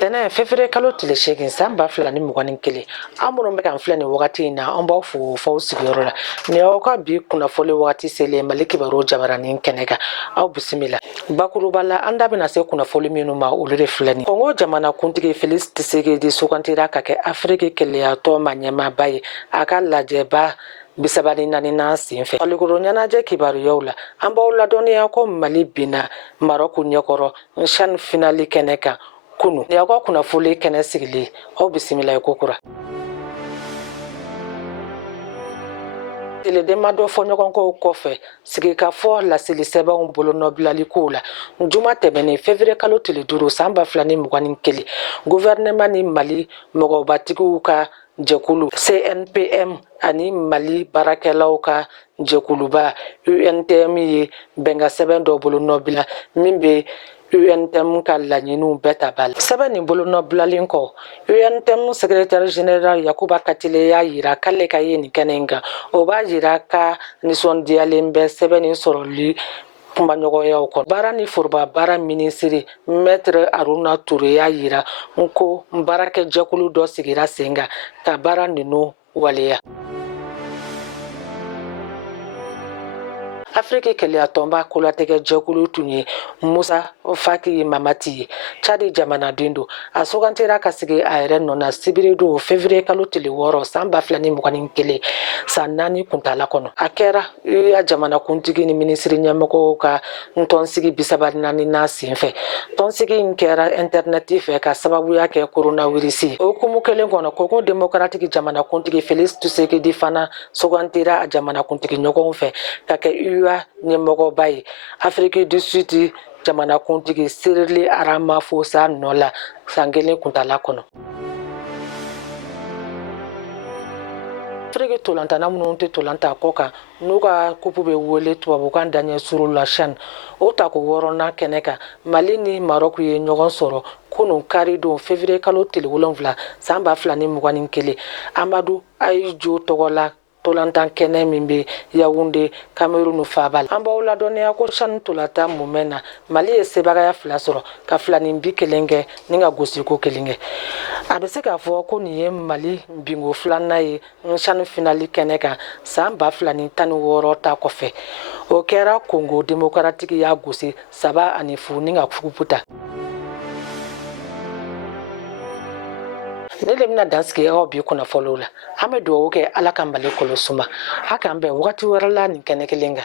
tɛnɛ fefere kalo tile 8 san 2021 an minnu bɛ kan filɛ nin wagati in na an b'aw fo f'aw sigiyɔrɔ la ni aw ka bi kunnafoli wagati selen Mali kibaru jabaranin kɛnɛ kan aw bisimila bakuruba la an da bɛna se kunnafoli minnu ma olu de filɛ nin Kongo jamana kuntigi Félix Tshisekedi sugantira ka kɛ Afrique keleyatɔ ma ɲɛmaaba ye a ka lajɛba bisabani naaninan senfɛ Falikoro ɲɛnajɛ kibaruyaw la an b'aw ladɔnniya ko Mali binna Maroc ɲɛkɔrɔ CHAN finali kɛnɛ kan kunu ni aw ka kunnafoli kɛnɛ sigilen aw bisimila i kokura Teledema dɔ fɔ ɲɔgɔnkow kɔfɛ sigikafɔ laseli sɛbɛnw bolonɔbilali kow la juma tɛmɛnen février kalo tile 5 san 2021 gouvernement ni Mali mɔgɔbatigiw ka jɛkulu CNPM ani Mali baarakɛlaw ka jɛkuluba UNTM ye bɛnka sɛbɛn dɔ bolonɔbila min bɛ UNTM ka laɲiniw bɛɛ ta bali sɛbɛn nin bolonɔbilalen kɔ UNTM secrétaire général Yakuba Katile y'a yira k'ale ka ye nin kɛnɛ in kan o b'a yira ka nisɔndiyalen bɛ sɛbɛn nin sɔrɔli kumaɲɔgɔnyaw kɔnɔ baara ni foroba baara minisiri maître Aruna Toure y'a yira ko baarakɛ jɛkulu dɔ sigira sen kan ka baara ninnu waleya Afrique keleyatɔnba kolatigɛ jɛkulu tun ye Musa Faki Mamati ye Chadi jamanaden don a sugantira ka sigi a yɛrɛ nɔ na sibiri don février kalo tile 6 san 2021 san 4 kuntala kɔnɔ a kɛra ya jamanakuntigi ni minisiri ɲɛmɔgɔw ka tɔnsigi 34nan senfɛ tɔnsigi in kɛra internet fɛ ka sababuya kɛ coronavirus o hukumu kelen kɔnɔ Congo démocratique jamanakuntigi Félix Tshisekedi fana sugantira a jamanakuntigi ɲɔgɔnw fɛ ka kɛ ɲɛmɔgɔba ye Afrique du Sud jamanakuntigi Cyril Ramaphosa nɔ la san 1 kuntala kɔnɔ Afrique tolantana minnu tɛ tolanta kɔ kan n'u ka kupu bɛ wele tubabukan daɲɛ suru la CHAN o tako 6nan kɛnɛ kan Mali ni Maroc ye ɲɔgɔn sɔrɔ kunun kari don février kalo tile 7 san 2021 Amadou Ahidjo tɔgɔ la tolantan kɛnɛ min bɛ Yaoundé Cameroun faaba la an b'aw ladɔnniya ko CHAN tolata mun na Mali ye sebagaya 2 sɔrɔ ka 2 kelen kɛ ni ka gosiko 1 kɛ a bɛ se k'a fɔ ko nin ye Mali bingo 2nan ye CHAN finali kɛnɛ kan san 2016 ta kɔfɛ o kɛra Congo démocratique y'a gosi 3-0 ni ka fuguputa ne de bɛna dansigi aw bi kunnafoliw la an bɛ dugawu kɛ Ala ka Mali kɔlɔsuma a k'an bɛn wagati wɛrɛ la nin kɛnɛ kelen kan